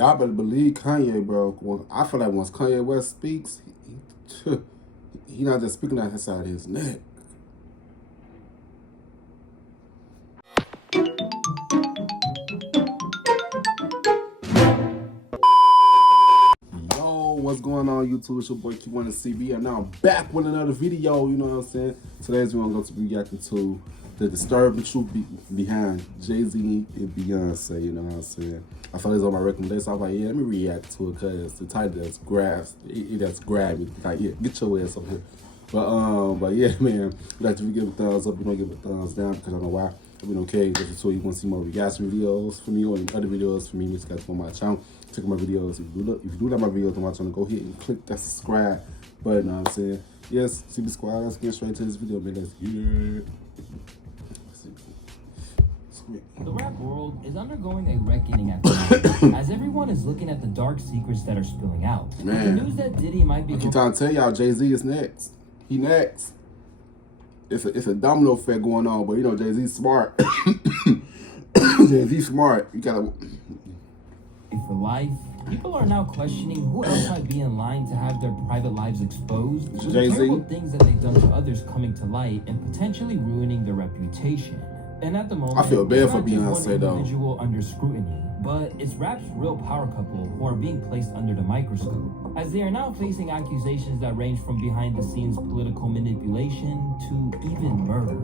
y'all better believe Kanye, bro. I feel like once Kanye West speaks, he not just speaking out his side of his neck. Yo, what's going on, YouTube? It's your boy Kewonis CB, and now I'm back with another video. You know what I'm saying? Today's we're going to be reacting to the disturbing truth behind Jay-Z and Beyonce. You know what I'm saying? I thought it was on my recommendation. So I was like, yeah, let me react to it because the title that's grabbed me. Like, yeah, get your ass up here. But yeah, man, like to give a thumbs up, you know, give a thumbs down because I don't know why. I've been okay. Just so you want to see more reaction videos from me or other videos from me, which got on my channel. Check out my videos. If you do like my videos on my channel, go ahead and click that subscribe button. You know what I'm saying? Yes, CB Squad, let's get straight to this video, man. Let's get it. The rap world is undergoing a reckoning at the moment, as everyone is looking at the dark secrets that are spilling out. Man, the news that Diddy might be... I keep trying to tell y'all, Jay-Z is next. He next. It's a domino effect going on, but you know, Jay-Z's smart. Jay-Z's smart. You gotta... For life, people are now questioning who else might be in line to have their private lives exposed. The terrible things that they've done to others coming to light and potentially ruining their reputation. And at the moment, I feel bad for Beyonce though. Individual under scrutiny, but it's rap's real power couple who are being placed under the microscope, as they are now facing accusations that range from behind-the-scenes political manipulation to even murder.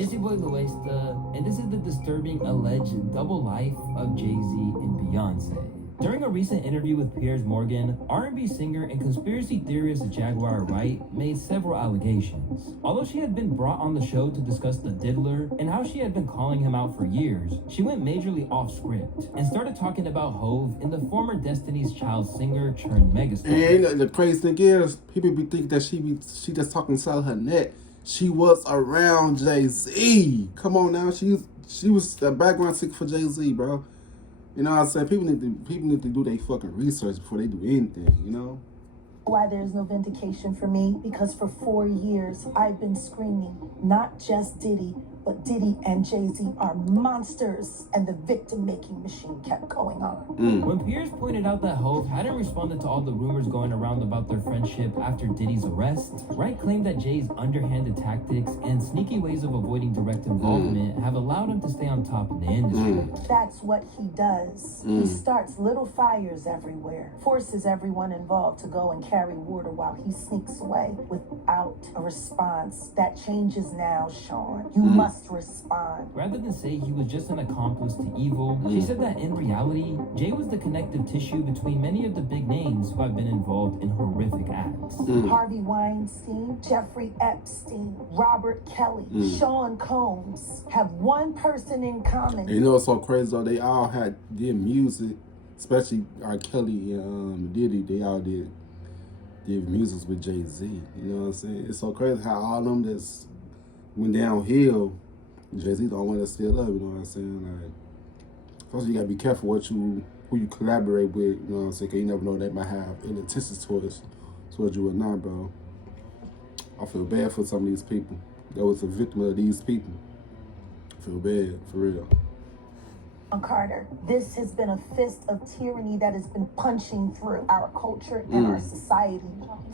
It's your boy Luesta, and this is the disturbing alleged double life of Jay-Z and Beyonce. During a recent interview with Piers Morgan, R&B singer and conspiracy theorist Jaguar Wright made several allegations. Although she had been brought on the show to discuss the diddler and how she had been calling him out for years, she went majorly off script and started talking about Hove and the former Destiny's Child singer turned megastar. And the crazy thing is, people be thinking that she just talking inside her neck. She was around Jay-Z. Come on now, she was the background singer for Jay-Z, bro. You know what I'm saying? People need to do their fucking research before they do anything, you know? Why there's no vindication for me? Because for 4 years, I've been screaming, not just Diddy, but Diddy and Jay-Z are monsters, and the victim-making machine kept going on. When Piers pointed out that Hove hadn't responded to all the rumors going around about their friendship after Diddy's arrest, Wright claimed that Jay's underhanded tactics and sneaky ways of avoiding direct involvement have allowed him to stay on top of the industry. That's what he does. He starts little fires everywhere, forces everyone involved to go and carry water while he sneaks away without a response. That changes now, Sean. You must respond. Rather than say he was just an accomplice to evil, she said that in reality, Jay was the connective tissue between many of the big names who have been involved in horrific acts. Harvey Weinstein, Jeffrey Epstein, Robert Kelly, Sean Combs have one person in common. You know what's so crazy though? They all did music, especially R. Kelly and Diddy. They all did music with Jay-Z. You know what I'm saying? It's so crazy how all of them just went downhill. Jay-Z the only one that's still up, you know what I'm saying? Like, first you gotta be careful who you collaborate with, you know what I'm saying? Cause you never know, they might have ill intentions towards you or not, bro. I feel bad for some of these people that was a victim of these people. I feel bad, for real. Carter, this has been a fist of tyranny that has been punching through our culture and our society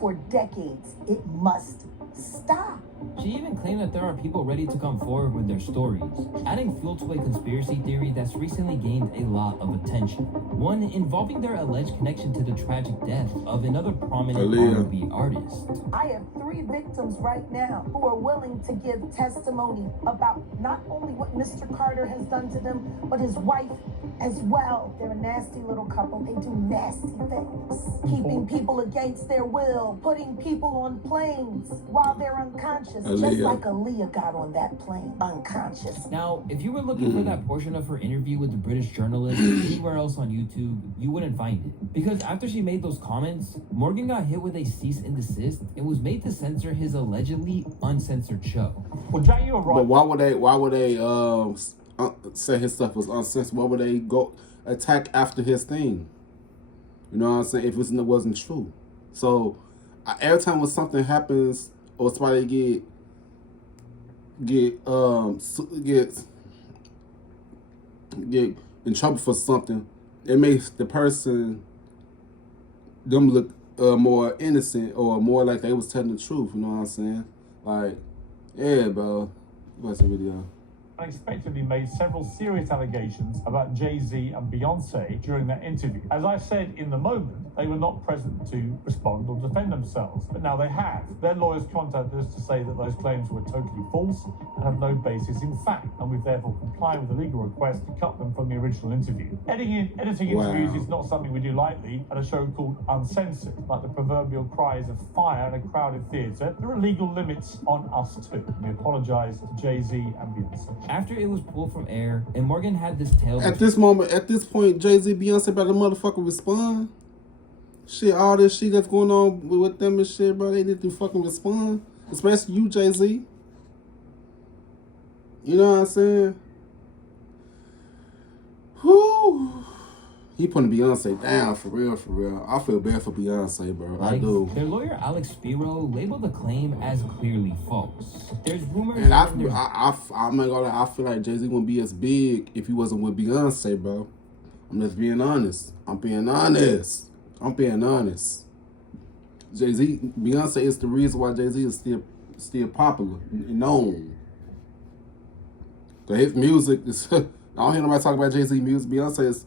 for decades. It must stop. She even claimed that there are people ready to come forward with their stories, adding fuel to a conspiracy theory that's recently gained a lot of attention. One involving their alleged connection to the tragic death of another prominent R&B artist. I have 3 victims right now who are willing to give testimony about not only what Mr. Carter has done to them, but his wife as well. They're a nasty little couple. They do nasty things. Keeping people against their will, putting people on planes while they're unconscious. Just like Aaliyah got on that plane, unconscious. Now, if you were looking for that portion of her interview with the British journalist anywhere else on YouTube, you wouldn't find it. Because after she made those comments, Morgan got hit with a cease and desist and was made to censor his allegedly uncensored show. But why would they say his stuff was uncensored? Why would they go attack after his thing? You know what I'm saying? If it wasn't true. So every time when something happens or somebody get in trouble for something, it makes the person them look more innocent or more like they was telling the truth. You know what I'm saying? Like, yeah, bro. Watch the video. Unexpectedly made several serious allegations about Jay-Z and Beyonce during that interview. As I said in the moment, they were not present to respond or defend themselves, but now they have. Their lawyers contacted us to say that those claims were totally false and have no basis in fact, and we've therefore complied with the legal request to cut them from the original interview. Editing interviews is not something we do lightly at a show called Uncensored. Like the proverbial cries of fire in a crowded theatre, there are legal limits on us too. We apologise to Jay-Z and Beyonce. After it was pulled from air, and Morgan had this tale. At this point, Jay-Z, Beyonce about to motherfucking respond. Shit, all this shit that's going on with them and shit, bro, they need to fucking respond. Especially you, Jay-Z. You know what I'm saying? Whew. He putting Beyonce down for real, for real. I feel bad for Beyonce, bro. Like, I do. Their lawyer Alex Spiro labeled the claim as clearly false. There's rumors. And I'm not gonna lie, I feel like Jay-Z wouldn't be as big if he wasn't with Beyonce, bro. I'm just being honest. I'm being honest. Jay-Z, Beyonce is the reason why Jay-Z is still popular and known. So his music is. I don't hear nobody talk about Jay-Z music. Beyonce is.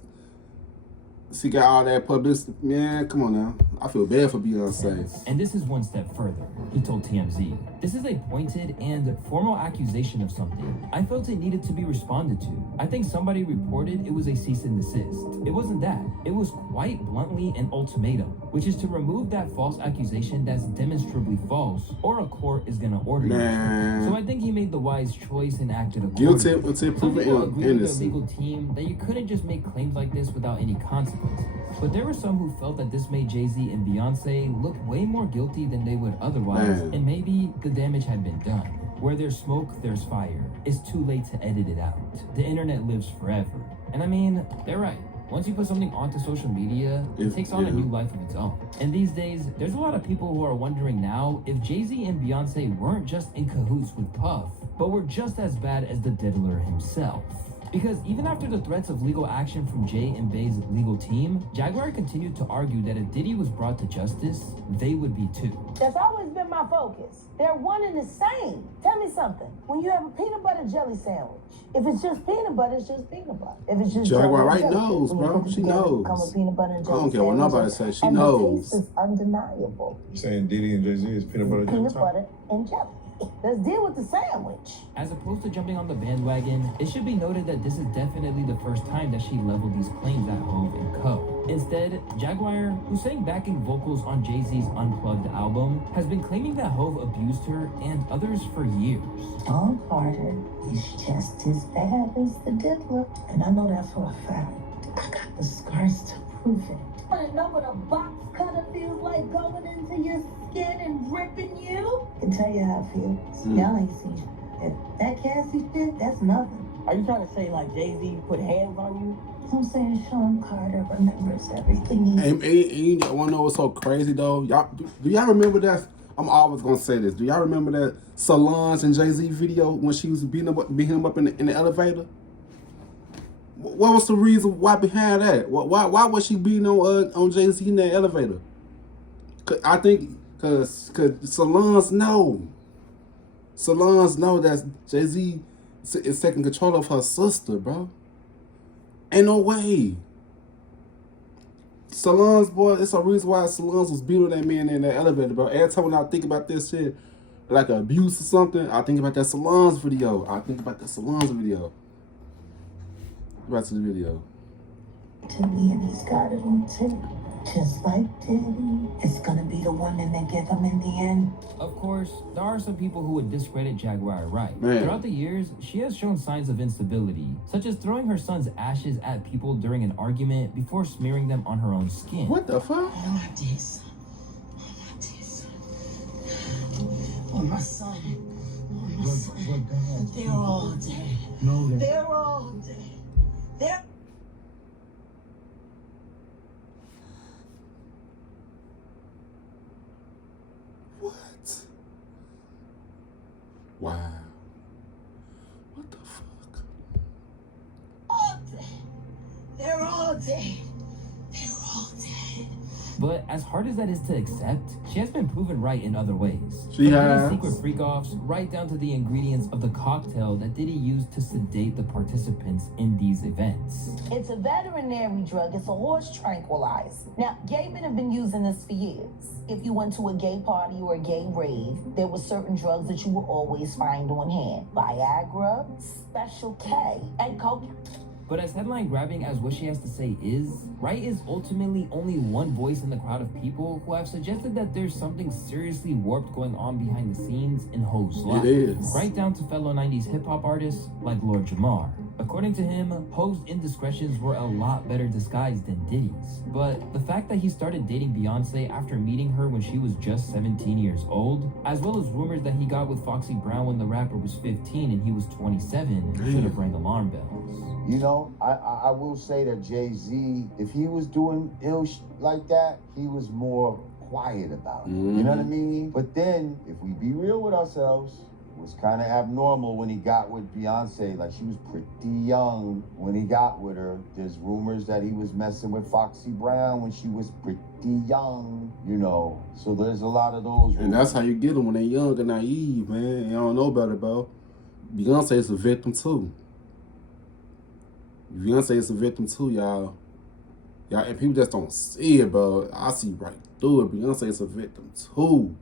She got all that publicity. Man, come on now. I feel bad for Beyonce. And this is one step further. He told TMZ, "This is a pointed and formal accusation of something. I felt it needed to be responded to. I think somebody reported it was a cease and desist. It wasn't that. It was quite bluntly an ultimatum, which is to remove that false accusation that's demonstrably false, or a court is gonna order it. So I think he made the wise choice and acted accordingly. Guilty until proven agreed with innocent. the legal team that you couldn't just make claims like this without any consequences. But there were some who felt that this made Jay-Z and Beyonce look way more guilty than they would otherwise, and maybe the damage had been done. Where there's smoke, there's fire. It's too late to edit it out. The internet lives forever." And I mean, they're right. Once you put something onto social media, it takes on a new life of its own. And these days, there's a lot of people who are wondering now if Jay-Z and Beyonce weren't just in cahoots with Puff, but were just as bad as the diddler himself. Because even after the threats of legal action from Jay and Bey's legal team, Jaguar continued to argue that if Diddy was brought to justice, they would be too. That's always been my focus. They're one and the same. Tell me something. When you have a peanut butter jelly sandwich, if it's just peanut butter, it's just peanut butter. If it's just Jaguar right jelly, knows, bro. She knows. Come with peanut butter and jelly I don't care what nobody says. She and knows. The taste is undeniable. You're saying Diddy and Jay-Z is peanut butter and Peanut butter and jelly. Let's deal with the sandwich. As opposed to jumping on the bandwagon, it should be noted that this is definitely the first time that she leveled these claims at Hove and Co. Instead, Jaguar, who sang backing vocals on Jay-Z's Unplugged album, has been claiming that Hove abused her and others for years. Sean Carter is just as bad as the diddler, and I know that for a fact. I got the scars to prove it. Wanna know what a box cutter feels like going into your skin and ripping you? I can tell you how it feels. Y'all ain't seen it. That Cassie shit, that's nothing. Are you trying to say like Jay-Z put hands on you? I'm saying Sean Carter remembers everything he And you wanna know what's so crazy though? Y'all, do y'all remember that? I'm always gonna say this. Do y'all remember that Solange and Jay-Z video when she was beating him up in the elevator? What was the reason why behind that? Why was she beating on Jay-Z in that elevator? I think cause Solange know that Jay-Z is taking control of her sister, bro. Ain't no way. Solange, boy, it's a reason why Solange was beating that man in that elevator, bro. Every time when I think about this shit, like abuse or something, I think about that Solange video. Right to the video. to me, and he's got it on tape. Just like Diddy, it's gonna be the women that get him in the end. Of course, there are some people who would discredit Jaguar right. Man. Throughout the years, she has shown signs of instability, such as throwing her son's ashes at people during an argument before smearing them on her own skin. What the fuck? All my days. Oh, my son. Oh, my son. They're all dead. No, They're all dead. They're... What? Wow. What the fuck? all dead. They're all dead. But as hard as that is to accept, she has been proven right in other ways. She From has. many secret freak-offs, right down to the ingredients of the cocktail that Diddy used to sedate the participants in these events. It's a veterinary drug. It's a horse tranquilizer. Now, gay men have been using this for years. If you went to a gay party or a gay rave, there were certain drugs that you would always find on hand. Viagra, Special K, and coke. But as headline-grabbing as what she has to say is, Wright is ultimately only one voice in the crowd of people who have suggested that there's something seriously warped going on behind the scenes in Ho's life. It is. Right down to fellow 90s hip-hop artists like Lord Jamar. According to him, Ho's indiscretions were a lot better disguised than Diddy's. But the fact that he started dating Beyonce after meeting her when she was just 17 years old, as well as rumors that he got with Foxy Brown when the rapper was 15 and he was 27, should have rang alarm bells. You know, I will say that Jay-Z, if he was doing ill like that, he was more quiet about it. You know what I mean? But then, if we be real with ourselves, it was kind of abnormal when he got with Beyonce. Like, she was pretty young when he got with her. There's rumors that he was messing with Foxy Brown when she was pretty young, you know. So there's a lot of those rumors. And that's how you get them when they're young and naive, man. You don't know better, bro. Beyonce is a victim, too. Beyonce is a victim too, y'all. And people just don't see it, bro. I see right through it. Beyonce is a victim too.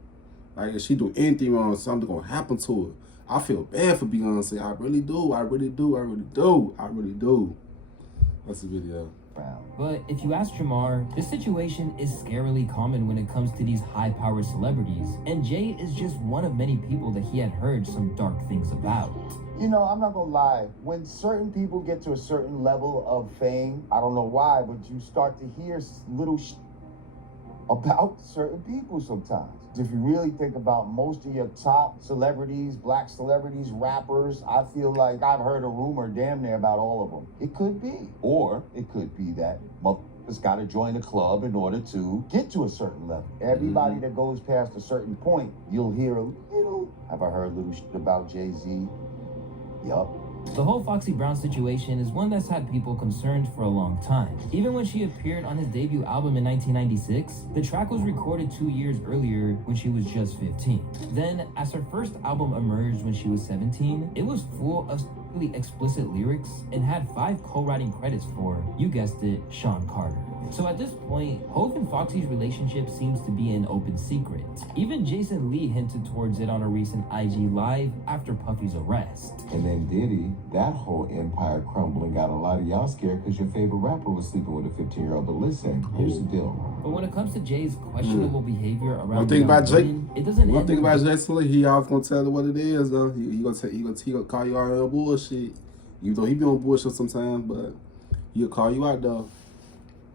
Like, if she do anything wrong, something gonna happen to her. I feel bad for Beyonce. I really do. I really do. I really do. I really do. That's the video. But if you ask Jamar, this situation is scarily common when it comes to these high-powered celebrities, and Jay is just one of many people that he had heard some dark things about. You know, I'm not gonna lie. When certain people get to a certain level of fame, I don't know why, but you start to hear little about certain people sometimes. If you really think about most of your top celebrities, black celebrities, rappers, I feel like I've heard a rumor damn near about all of them. It could be. Or it could be that motherfuckers got to join a club in order to get to a certain level. Everybody that goes past a certain point, you'll hear a little. Have I heard a little shit about Jay-Z? Yup. The whole Foxy Brown situation is one that's had people concerned for a long time. Even when she appeared on his debut album in 1996, the track was recorded 2 years earlier when she was just 15. Then, as her first album emerged when she was 17, it was full of really explicit lyrics and had 5 co-writing credits for, you guessed it, Sean Carter. So at this point, Hov and Foxy's relationship seems to be an open secret. Even Jason Lee hinted towards it on a recent IG Live after Puffy's arrest. And then Diddy, that whole empire crumbling got a lot of y'all scared because your favorite rapper was sleeping with a 15-year-old. But listen, here's the deal. But when it comes to Jay's questionable behavior around One thing about Jay, it doesn't one thing about Jason Lee, he always gonna tell you what it is, though. He gonna call you out on bullshit. Even though he be on bullshit sometimes, but he'll call you out though.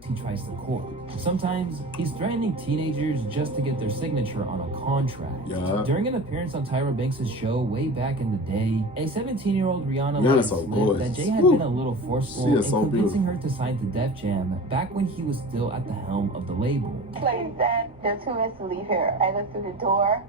He tries to court. Sometimes he's threatening teenagers just to get their signature on a contract. Yeah. During an appearance on Tyra Banks' show way back in the day, a 17-year-old Rihanna Rihanna's let so slip gorgeous. that Jay had Woo. been a little forceful She in is so convincing beautiful. her to sign to Def Jam back when he was still at the helm of the label. Like that, there are 2 ways to leave here. Either through the door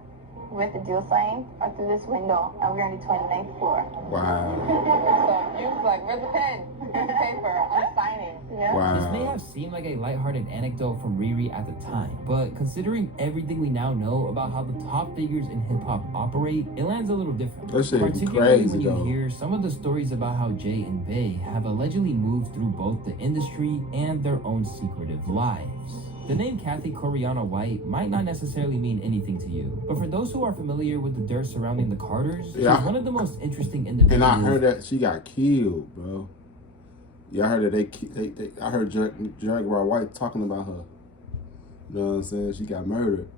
with the deal sign or through this window, and we're on the 29th floor. Wow. So you was like, where's the pen? Where's the paper? I'm signing. Yeah. Wow. This may have seemed like a lighthearted anecdote from Riri at the time, but considering everything we now know about how the top figures in hip-hop operate, it lands a little different. That shit be Particularly crazy, when you though. hear some of the stories about how Jay and Bey have allegedly moved through both the industry and their own secretive lives. The name Kathy Coriana White might not necessarily mean anything to you, but for those who are familiar with the dirt surrounding the Carters, she's one of the most interesting individuals. And I heard that she got killed, bro. Yeah, I heard that I heard Jaguar White talking about her. You know what I'm saying? She got murdered.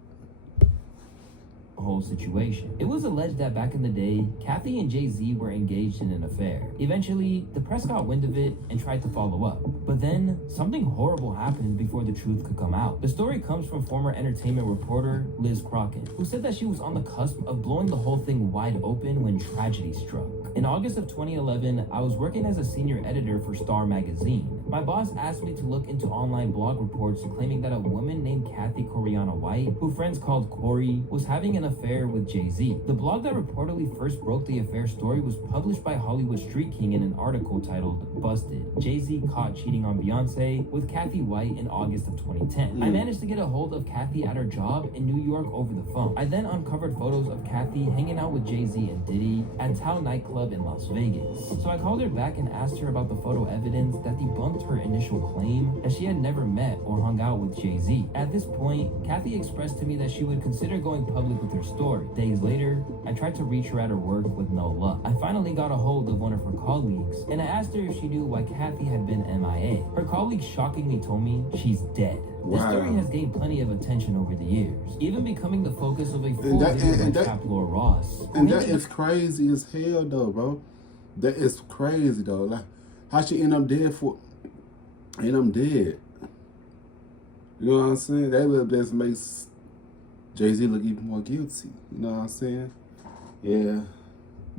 Whole situation. It was alleged that back in the day, Kathy and Jay-Z were engaged in an affair. Eventually, the press got wind of it and tried to follow up. But then, something horrible happened before the truth could come out. The story comes from former entertainment reporter Liz Crockett, who said that she was on the cusp of blowing the whole thing wide open when tragedy struck. In August of 2011, I was working as a senior editor for Star magazine. My boss asked me to look into online blog reports claiming that a woman named Kathy Coriana White, who friends called Corey, was having an affair with Jay-Z. The blog that reportedly first broke the affair story was published by Hollywood Street King in an article titled Busted, Jay-Z Caught Cheating on Beyonce with Kathy White in August of 2010. I managed to get a hold of Kathy at her job in New York over the phone. I then uncovered photos of Kathy hanging out with Jay-Z and Diddy at Tao nightclub in Las Vegas. So I called her back and asked her about the photo evidence that debunked her initial claim that she had never met or hung out with Jay-Z. At this point, Kathy expressed to me that she would consider going public with her story. Days later, I tried to reach her at her work with no luck. I finally got a hold of one of her colleagues, and I asked her if she knew why Kathy had been MIA. Her colleague shockingly told me she's dead. This story has gained plenty of attention over the years, even becoming the focus of a full video by Chap Laura Ross. And that is crazy as hell, though, bro. That is crazy, though. Like, how she end up dead for? And I'm dead. You know what I'm saying? That just makes Jay-Z look even more guilty. You know what I'm saying? Yeah.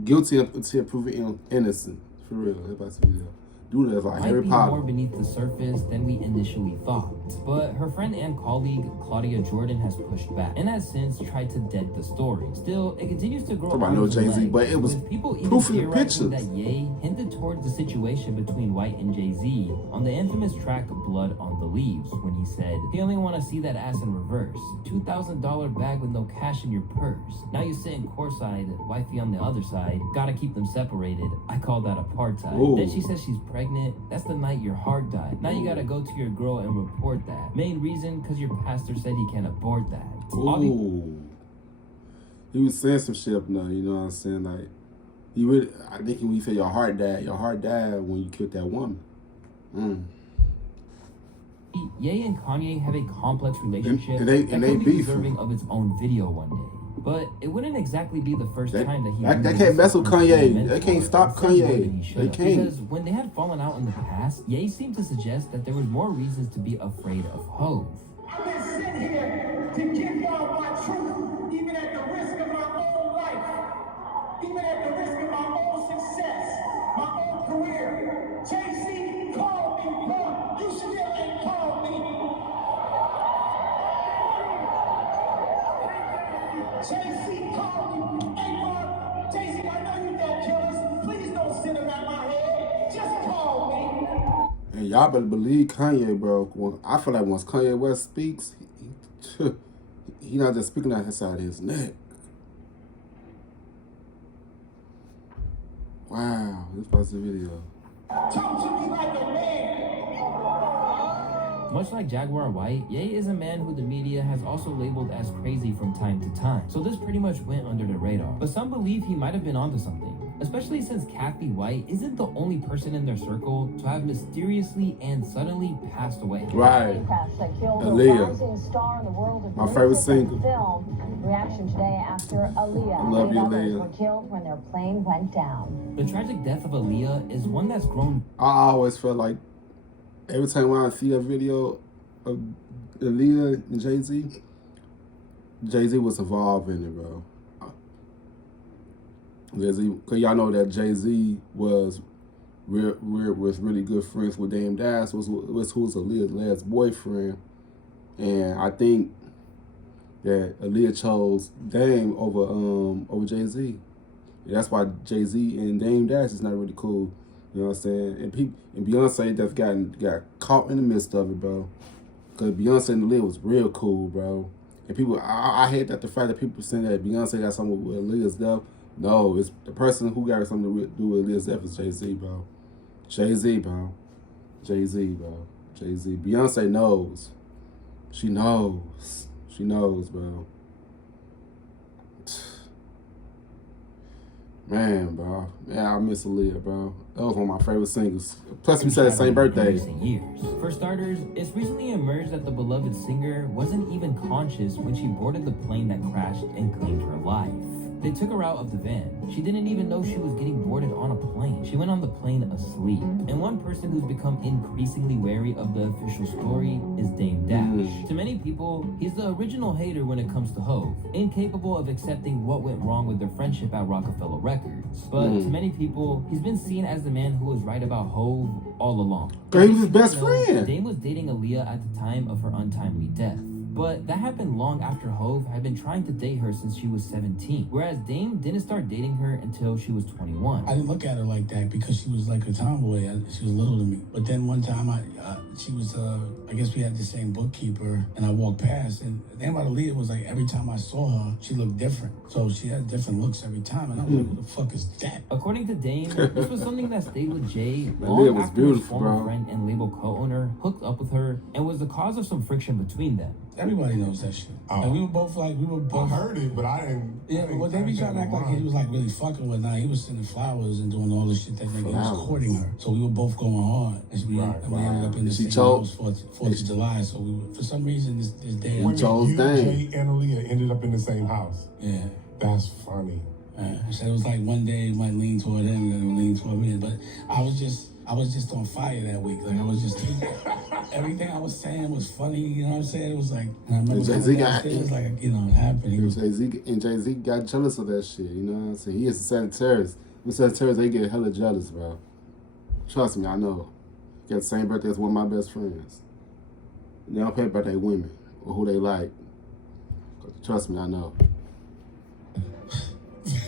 Guilty until proven innocent. For real. Everybody's video. Do that like Harry Potter. More beneath the surface than we initially thought. But her friend and colleague, Claudia Jordan, has pushed back and has since tried to dead the story. Still, it continues to grow. I know Jay-Z, but it was people even proof in the theorizing pictures. that Ye hinted towards the situation between White and Jay-Z on the infamous track Blood on the Leaves when he said, "He only want to see that ass in reverse. $2,000 bag with no cash in your purse. Now you sitting courtside, wifey on the other side. Gotta keep them separated. I call that apartheid." Ooh. Then she says she's pregnant. That's the night your heart died. Now you gotta go to your girl and report that. Main reason, because your pastor said he can't abort that. Ooh. He was saying some shit up now, you know what I'm saying? Like, he really, I think when you say your heart died when you killed that woman. Ye and Kanye have a complex relationship and they that could be beef. deserving of its own video one day. But it wouldn't exactly be the first time that he... They can't mess with Kanye. They can't stop Kanye. They can't. Because when they had fallen out in the past, Ye seemed to suggest that there was more reasons to be afraid of Hov. I've been sitting here to give y'all my truth, even at the risk of my own life, even at the risk of my own success, my own career. Jay-Z called me, bro. You still ain't called me. Jay-Z called me. Hey, bro, Jay-Z, I know you got killers. Please don't send them at my head. Just call me. And y'all better believe Kanye, bro. I feel like once Kanye West speaks, he not just speaking out his side of his neck. Wow, this was the video. Talk to me like a man. Much like Jaguar White, Ye is a man who the media has also labeled as crazy from time to time. So this pretty much went under the radar. But some believe he might have been onto something, especially since Kathy White isn't the only person in their circle to have mysteriously and suddenly passed away. Right. Aaliyah. My favorite single. Film reaction today after Aaliyah I love and you, others Aaliyah. were killed when their plane went down. The tragic death of Aaliyah is one that's grown. I always felt like every time when I see a video of Aaliyah and Jay-Z, Jay-Z was involved in it, bro. Jay-Z, cause y'all know that Jay-Z was really good friends with Dame Dash, was who was Aaliyah's last boyfriend, and I think that Aaliyah chose Dame over Jay-Z. And that's why Jay-Z and Dame Dash is not really cool. You know what I'm saying? And Beyonce just got caught in the midst of it, bro. Cause Beyonce and Aaliyah was real cool, bro. And people, I hate that the fact that people saying that Beyonce got something with Aaliyah's death. No, it's the person who got something to do with Aaliyah's death is Jay-Z, bro. Jay-Z, bro. Jay-Z, bro. Jay-Z. Beyonce knows. She knows. She knows, bro. Man, bro. Man, I miss Aaliyah, bro. That was one of my favorite singles. Plus, we said the same birthday. Years. For starters, it's recently emerged that the beloved singer wasn't even conscious when she boarded the plane that crashed and claimed her life. They took her out of the van. She didn't even know she was getting boarded on a plane. She went on the plane asleep. And one person who's become increasingly wary of the official story is Dame Dash. To many people, he's the original hater when it comes to Hov, incapable of accepting what went wrong with their friendship at Rockefeller Records. But to many people, he's been seen as the man who was right about Hov all along. He was his best friend. Dame was dating Aaliyah at the time of her untimely death. but that happened long after Hove had been trying to date her since she was 17, whereas Dame didn't start dating her until she was 21. I didn't look at her like that because she was like a tomboy. She was little to me. But then one time, she was, I guess we had the same bookkeeper, and I walked past, and the thing about Aaliyah was like every time I saw her, she looked different. So she had different looks every time, and I was like, what the fuck is that? According to Dame, this was something that stayed with Jay Aaliyah long was after his beautiful, former bro. friend and label co-owner hooked up with her and was the cause of some friction between them. Everybody knows that shit. Oh. And we were both. I heard it, but I didn't. Yeah, but they be trying to act like he was like really fucking with her. He was sending flowers and doing all the shit that nigga was courting her. So we were both going hard. And we ended up in the same house 4th of July. So we were, for some reason, this day. When you, Jay, and Aaliyah ended up in the same house. Yeah. That's funny. I said it was like one day it might lean toward him and then it would lean toward me. But I was just on fire that week. Like I was just everything I was saying was funny. You know what I'm saying? It was like, and I remember it was like, you know, it happened. Jay-Z got jealous of that shit. You know what I'm saying? He is a Sagittarius. When Sagittarius, they get hella jealous, bro. Trust me, I know. He got the same birthday as one of my best friends. They don't pay about their women or who they like. Trust me, I know.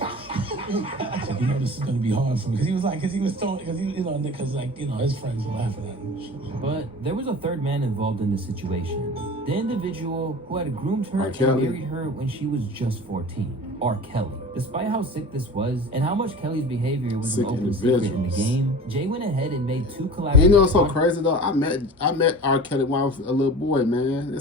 I said, you know, this is gonna be hard for me because he was throwing his friends were laughing at him. But there was a third man involved in the situation. The individual who had groomed her and Kelly. married her when she was just 14. R. Kelly. Despite how sick this was and how much Kelly's behavior was an open secret in the game, Jay went ahead and made 2 collaborations. You know what's so crazy though? I met R. Kelly when I was a little boy, man.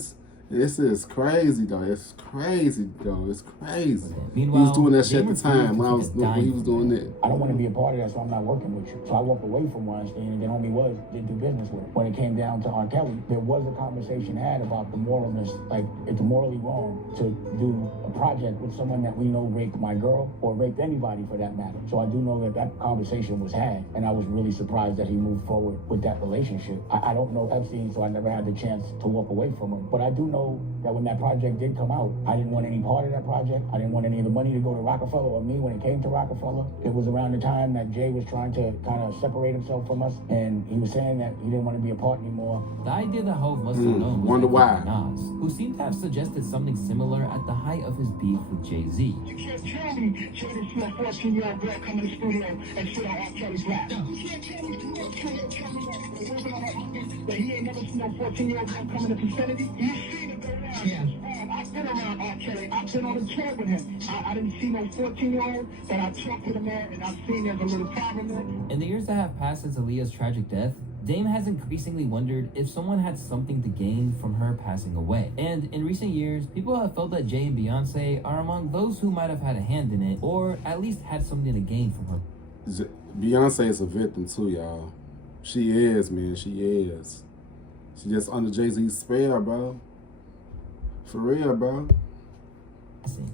This is crazy though. It's crazy though. It's crazy. Meanwhile, he was doing that shit Jay at the time when he was doing it. I don't want to be a part of that, so I'm not working with you. So I walked away from Weinstein, and then homie didn't do business with him. When it came down to R. Kelly, there was a conversation had about the moralness. Like, it's morally wrong to do a project with someone that we know raped my girl or raped anybody for that matter. So I do know that conversation was had, and I was really surprised that he moved forward with that relationship. I don't know Epstein, so I never had the chance to walk away from him. But I do know that when that project did come out, I didn't want any part of that project. I didn't want any of the money to go to Rockefeller or me when it came to Rockefeller. It was around the time that Jay was trying to kind of separate himself from us, and he was saying that he didn't want to be a part anymore. The idea that Hove must have known was Nas, who seemed to have suggested something similar at the height of his beef with Jay-Z. You can't tell me Jordan see a 14-year-old girl come in the studio and sit on R. Kelly's lap. You can't tell me that he ain't never seen a 14-year-old girl come in the vicinity. You seen it go down. Yes. I've been around R. Kelly. I've been on a tour with him. I didn't see no 14-year-old, but I talked to the man and I've seen there's a little problem there. In the years that have passed since Aaliyah's tragic death, Dame has increasingly wondered if someone had something to gain from her passing away. And in recent years, people have felt that Jay and Beyonce are among those who might have had a hand in it, or at least had something to gain from her. Beyonce is a victim too, y'all. She is, man. She is. She just under Jay-Z's spell, bro. For real, bro.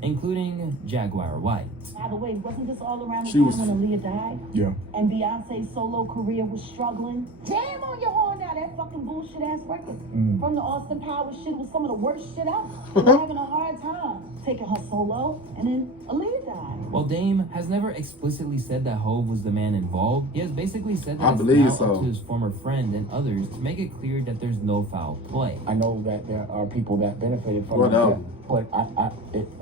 Including Jaguar White. By the way, wasn't this all around the She time was- when Aaliyah died? Yeah. And Beyonce's solo career was struggling? Damn on your horn now, that fucking bullshit ass record. From the Austin Powers shit was some of the worst shit out. We were having a hard time taking her solo, and then Aaliyah died. While Dame has never explicitly said that Hove was the man involved, he has basically said I that it's believe now so. up to his former friend and others to make it clear that there's no foul play. I know that there are people that benefited from What it. up? But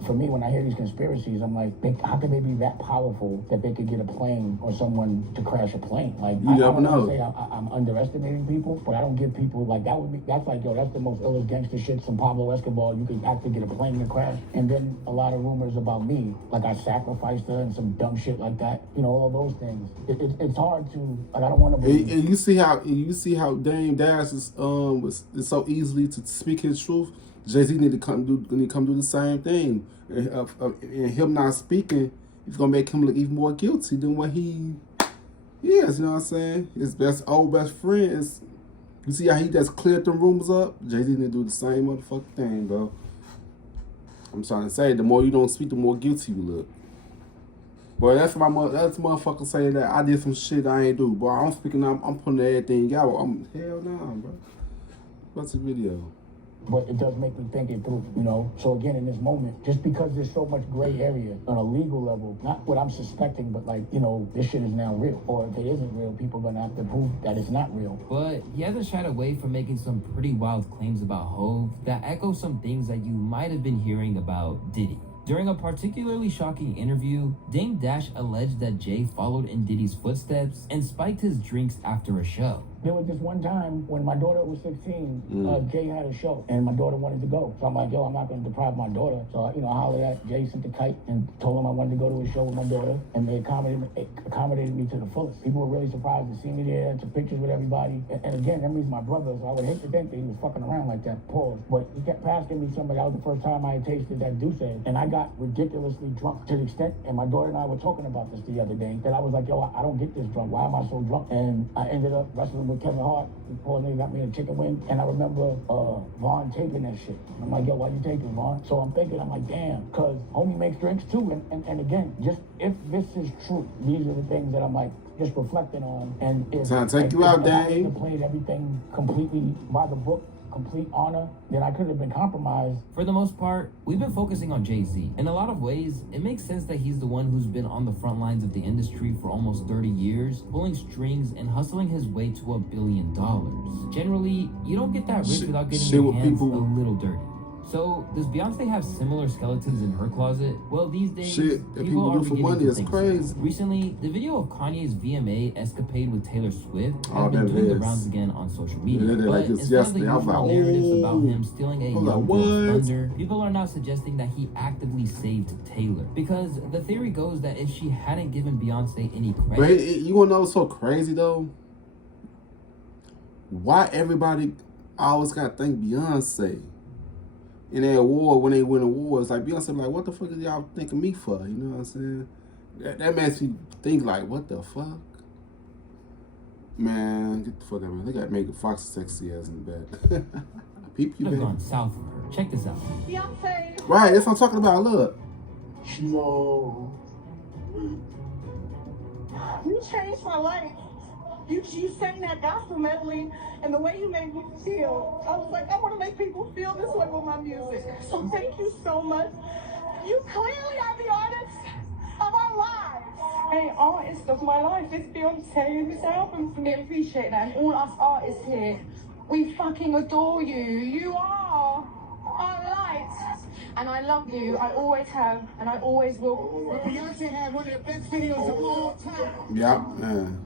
for me, when I hear these conspiracies, I'm like, how can they be that powerful that they could get a plane or someone to crash a plane? Like, You I never don't know. say I'm underestimating people, but I don't give people like that's like, yo, that's the most illest gangster shit. Some Pablo Escobar, you could actually get a plane to crash. And then a lot of rumors about me, like I sacrificed her and some dumb shit like that. You know, all those things. It's hard to, like, I don't want to believe. And you see how Dame Dash is so easily to speak his truth. Jay-Z need to come do the same thing. And him not speaking is gonna make him look even more guilty than what he is. You know what I'm saying? His best friend is. You see how he just cleared them rumors up? Jay-Z need to do the same motherfucking thing, bro. I'm trying to say, the more you don't speak, the more guilty you look. Boy, that's motherfucker saying that I did some shit I ain't do. Boy, I'm speaking up, I'm putting everything out. Hell nah, bro. What's the video? but it does make me think it through, you know? So again, in this moment, just because there's so much gray area on a legal level, not what I'm suspecting, but like, you know, this shit is now real. Or if it isn't real, people are gonna have to prove that it's not real. But he hasn't shied away from making some pretty wild claims about Hov that echo some things that you might have been hearing about Diddy. During a particularly shocking interview, Dame Dash alleged that Jay followed in Diddy's footsteps and spiked his drinks after a show. There was this one time when my daughter was 16, Jay had a show, and my daughter wanted to go. So I'm like, yo, I'm not going to deprive my daughter. So, you know, I hollered at Jay, sent the kite, and told him I wanted to go to a show with my daughter, and they accommodated me to the fullest. People were really surprised to see me there, took pictures with everybody. And again, Emery's my brother, so I would hate to think that he was fucking around like that, pause. But he kept passing me somebody. That was the first time I had tasted that Douce, and I got ridiculously drunk to the extent, and my daughter and I were talking about this the other day, that I was like, yo, I don't get this drunk. Why am I so drunk? And I ended up wrestling with Kevin Hart. Poor nigga got me a chicken wing, and I remember Vaughn taping that shit. I'm like, yo, why you taping, Vaughn? So I'm thinking, I'm like, damn, cause homie makes drinks too. And again, just if this is true, these are the things that I'm like just reflecting on. And if Time to take you out, Dave. I played everything completely by the book, complete honor, then I could have been compromised. For the most part, we've been focusing on Jay-Z. In a lot of ways, it makes sense that he's the one who's been on the front lines of the industry for almost 30 years, pulling strings and hustling his way to $1 billion. Generally, you don't get that rich without getting your hands a little dirty. So, does Beyonce have similar skeletons in her closet? Well, these days, people are beginning to think so. Recently, the video of Kanye's VMA escapade with Taylor Swift has been doing the rounds again on social media. But instead of the usual narratives about him stealing a young girl's thunder, people are now suggesting that he actively saved Taylor. Because the theory goes that if she hadn't given Beyonce any credit... But you wanna know what's so crazy, though? Why everybody always gotta thank Beyonce? In that war, when they win awards, like Beyonce, like, what the fuck is y'all thinking me for? You know what I'm saying? That makes me think, like, what the fuck? Man, get the fuck out of here. They got Megan Fox sexy ass in the back. Peep you, I've baby. gone south for her. Check this out. Beyonce. Right, that's what I'm talking about. Look. She's all. You changed my life. You sang that gospel medley, and the way you made me feel, I was like, I want to make people feel this way with my music. So thank you so much. You clearly are the artist of our lives. Hey, artist of my life, it's Beyonce and this album for me. I appreciate that. And all us artists here, we fucking adore you. You are our light. And I love you. I always have, and I always will. Beyonce had one of the best videos of all time. Yeah, man.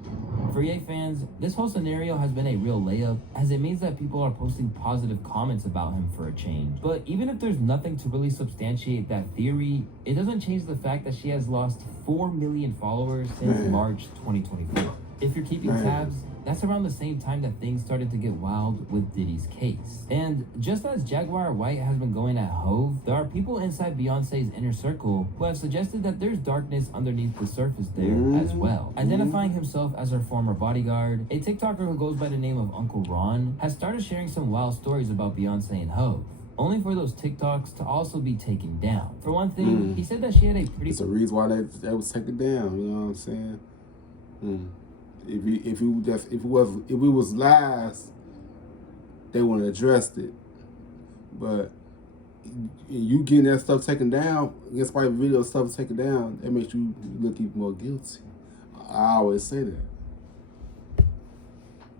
For Ye fans, this whole scenario has been a real layup, as it means that people are posting positive comments about him for a change. But even if there's nothing to really substantiate that theory, it doesn't change the fact that she has lost 4 million followers since March 2024. If you're keeping tabs, that's around the same time that things started to get wild with Diddy's case. And just as Jaguar White has been going at Hov, there are people inside Beyonce's inner circle who have suggested that there's darkness underneath the surface there as well. Identifying himself as her former bodyguard, a TikToker who goes by the name of Uncle Ron has started sharing some wild stories about Beyonce and Hov, only for those TikToks to also be taken down. For one thing, he said that she had a pretty... It's a reason why that was taken down, you know what I'm saying? If it was lies, they wouldn't have addressed it. But you getting that stuff taken down, against my video stuff taken down, that makes you look even more guilty. I always say that.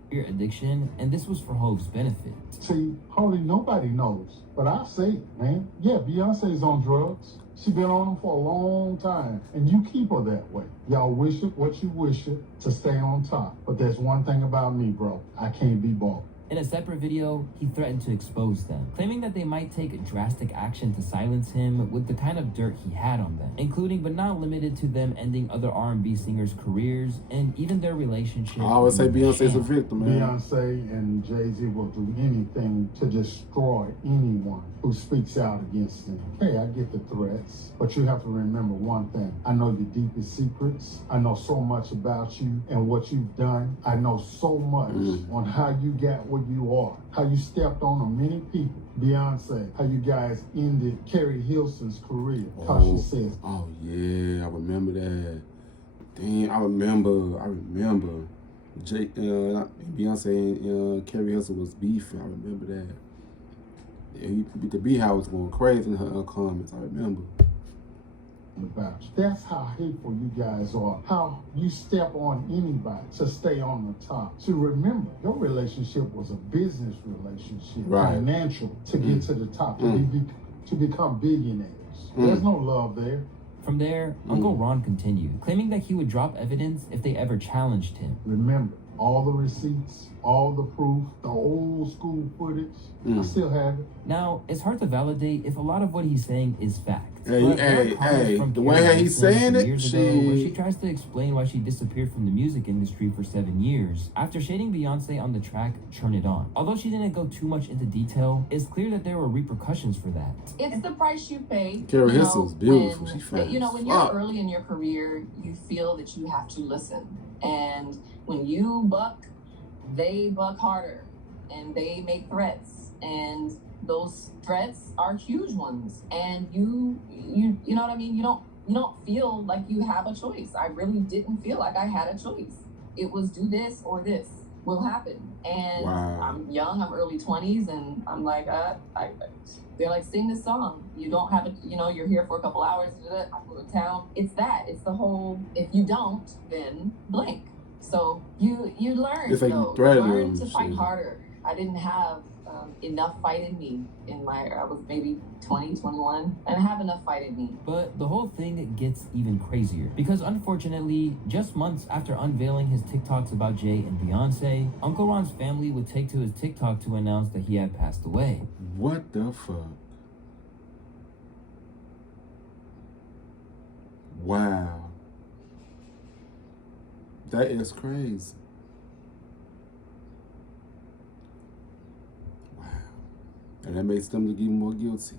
Your addiction, and this was for Hov's benefit. See, hardly nobody knows, but I say it, man. Yeah, Beyonce's on drugs. She been on them for a long time, and you keep her that way. Y'all wish it what you wish it to stay on top. But there's one thing about me, bro. I can't be bought. In a separate video, he threatened to expose them, claiming that they might take drastic action to silence him with the kind of dirt he had on them, including but not limited to them ending other R&B singers' careers and even their relationship. I always say Beyonce's a victim, man. Beyonce and Jay-Z will do anything to destroy anyone who speaks out against them. Hey, I get the threats, but you have to remember one thing. I know your deepest secrets. I know so much about you and what you've done. I know so much on how you got where you are, how you stepped on many people. Beyonce, how you guys ended Carrie Hilson's career. How she says, oh yeah, I remember that. Damn, I remember. Beyonce and Carrie Hilson was beefing. I remember that. The Beehive was going crazy in her comments. I remember. About you. That's how hateful you guys are. How you step on anybody to stay on the top. So remember, your relationship was a business relationship, financial, to get to the top, to become billionaires. There's no love there. From there, Uncle Ron continued, claiming that he would drop evidence if they ever challenged him. Remember, all the receipts, all the proof, the old school footage, I still have it. Now, it's hard to validate if a lot of what he's saying is fact. Hey, the way he's saying it, she tries to explain why she disappeared from the music industry for 7 years after shading Beyonce on the track Turn It On. Although she didn't go too much into detail, it's clear that there were repercussions for that. It's the price you pay. Carrie Hissle's beautiful. She's fine. You know, when you're early in your career, you feel that you have to listen. And when you buck, they buck harder. And they make threats. And those threats are huge ones, and you know what I mean. You don't feel like you have a choice. I really didn't feel like I had a choice. It was do this or this will happen. And I'm young. I'm early 20s, and I'm like, they're like, sing this song. You don't have it. You know, you're here for a couple hours. I go to town. It's that. It's the whole. If you don't, then blink. So you learn. It's like you learn to fight harder. I didn't have enough fight in me I was maybe 20, 21, and I have enough fight in me. But the whole thing gets even crazier because unfortunately, just months after unveiling his TikToks about Jay and Beyonce, Uncle Ron's family would take to his TikTok to announce that he had passed away. What the fuck? Wow. That is crazy. And that makes them look even more guilty.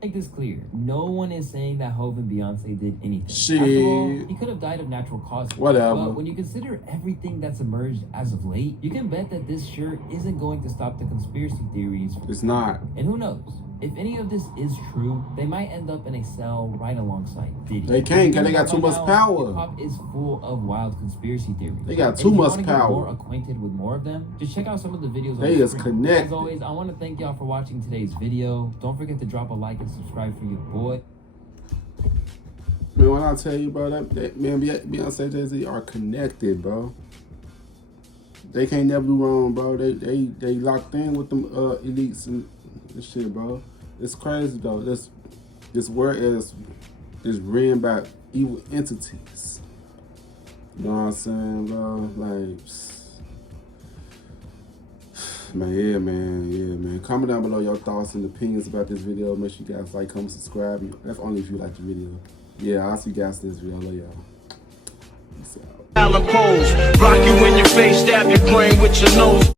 Make this clear. No one is saying that Hov and Beyonce did anything. Shit. After all, he could have died of natural causes. Whatever. But when you consider everything that's emerged as of late, you can bet that this sure isn't going to stop the conspiracy theories. It's not. And who knows? If any of this is true, they might end up in a cell right alongside Diddy. They can't, because they got too much power. Hip-hop is full of wild conspiracy theories. They got too much power. If you want to get more acquainted with more of them, just check out some of the videos. They is connected. As always, I want to thank y'all for watching today's video. Don't forget to drop a like and subscribe for your boy. Man, when I tell you, bro, that Beyonce and Jay-Z are connected, bro. They can't never do wrong, bro. They locked in with them elites and this shit, bro. It's crazy though. This world is ran by evil entities. You know what I'm saying, bro? Like, man. Comment down below your thoughts and opinions about this video. Make sure you guys like, comment, subscribe. That's only if you like the video. Yeah, I'll see you guys in this video. Love y'all. Peace out. Rock you in your face, stab your brain with your nose.